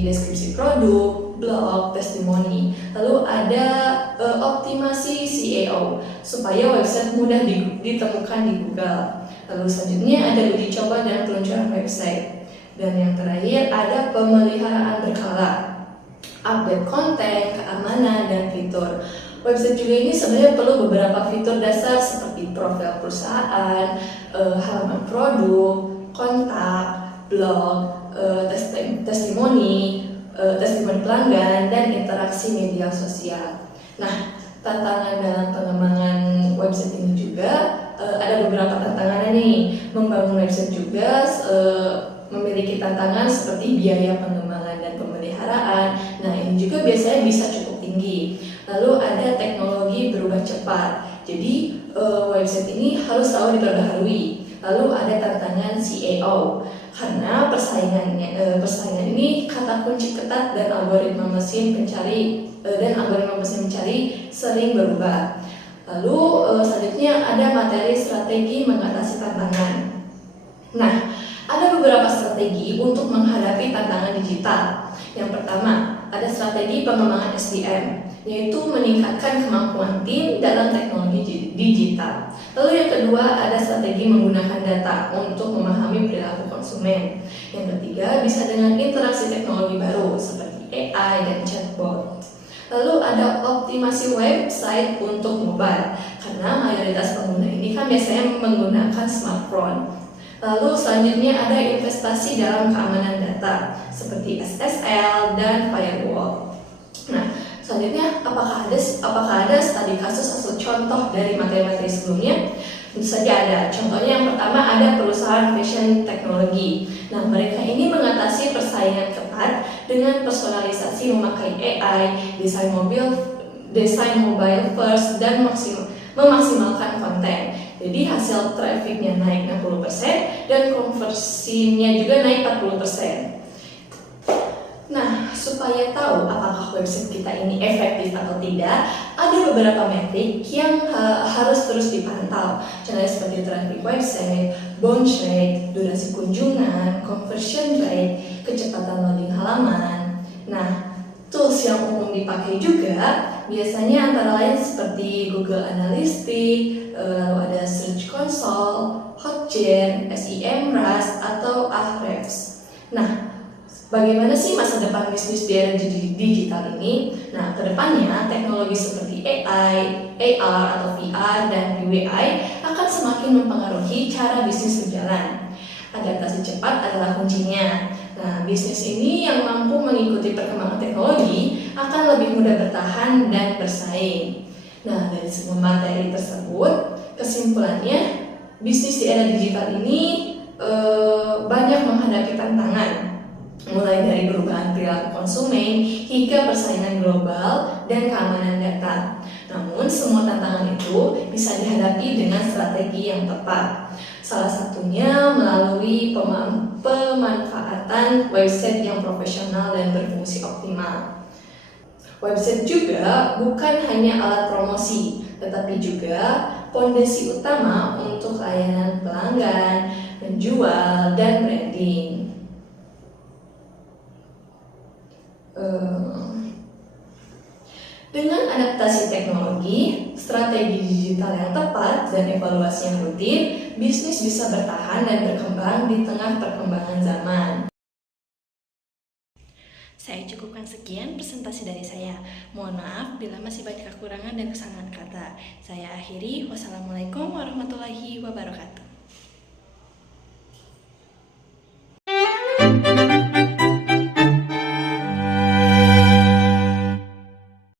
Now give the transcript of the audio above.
seperti deskripsi produk, blog, testimoni. Lalu ada optimasi SEO supaya website mudah ditemukan di Google. Lalu selanjutnya ada uji coba dan peluncuran website. Dan yang terakhir ada pemeliharaan berkala, update konten, keamanan, dan fitur. Website juga ini sebenarnya perlu beberapa fitur dasar seperti profil perusahaan, halaman produk, kontak, blog, testimoni pelanggan, dan interaksi media sosial. Nah, tantangan dalam pengembangan website ini juga ada beberapa tantangan nih. Membangun website juga memiliki tantangan seperti biaya pengembangan dan pemeliharaan. Nah, ini juga biasanya bisa cukup tinggi. Lalu ada teknologi berubah cepat. Jadi website ini harus selalu diperbaharui. Lalu ada tantangan SEO karena persaingan ini kata kunci ketat dan algoritma mesin pencari sering berubah. Lalu selanjutnya ada materi strategi mengatasi tantangan. Nah, ada beberapa strategi untuk menghadapi tantangan digital. Yang pertama, ada strategi pengembangan SDM, yaitu meningkatkan kemampuan tim dalam teknologi digital. Lalu yang kedua, ada strategi menggunakan data untuk memahami perilaku konsumen. Yang ketiga, bisa dengan interaksi teknologi baru seperti AI dan chatbot. Lalu ada optimasi website untuk mobile, karena mayoritas pengguna ini kan biasanya menggunakan smartphone. Lalu selanjutnya ada investasi dalam keamanan data seperti SSL dan firewall. Nah, selanjutnya apakah ada studi kasus atau contoh dari materi-materi sebelumnya? Tentu saja ada. Contohnya yang pertama ada perusahaan fashion teknologi. Nah, mereka ini mengatasi persaingan ketat dengan personalisasi memakai AI, desain mobile first, dan memaksimalkan konten. Jadi hasil trafficnya naik 60% dan konversinya juga naik 40%. Nah, supaya tahu apakah website kita ini efektif atau tidak, ada beberapa metrik yang harus terus dipantau. Contohnya seperti traffic website, bounce rate, durasi kunjungan, conversion rate, kecepatan loading halaman. Nah, tools yang umum dipakai juga biasanya antara lain seperti Google Analytics, lalu ada Search Console, Hotjar, SEMrush, atau Ahrefs. Nah, bagaimana sih masa depan bisnis di era digital ini? Nah, kedepannya teknologi seperti AI, AR atau VR, dan UAI akan semakin mempengaruhi cara bisnis berjalan. Adaptasi cepat adalah kuncinya. Nah, bisnis ini yang mampu mengikuti perkembangan teknologi akan lebih mudah bertahan dan bersaing. Nah, dari semua materi tersebut, kesimpulannya, bisnis di era digital ini banyak menghadapi tantangan, mulai dari perubahan perilaku konsumen hingga persaingan global dan keamanan data. Namun, semua tantangan itu bisa dihadapi dengan strategi yang tepat. Salah satunya melalui pemanfaatan website yang profesional dan berfungsi optimal. Website juga bukan hanya alat promosi, tetapi juga fondasi utama untuk layanan pelanggan, menjual, dan branding. Dengan adaptasi teknologi, strategi digital yang tepat, dan evaluasi yang rutin, bisnis bisa bertahan dan berkembang di tengah perkembangan zaman. Saya cukupkan sekian presentasi dari saya. Mohon maaf bila masih banyak kekurangan dan kesalahan kata. Saya akhiri. Wassalamualaikum warahmatullahi wabarakatuh.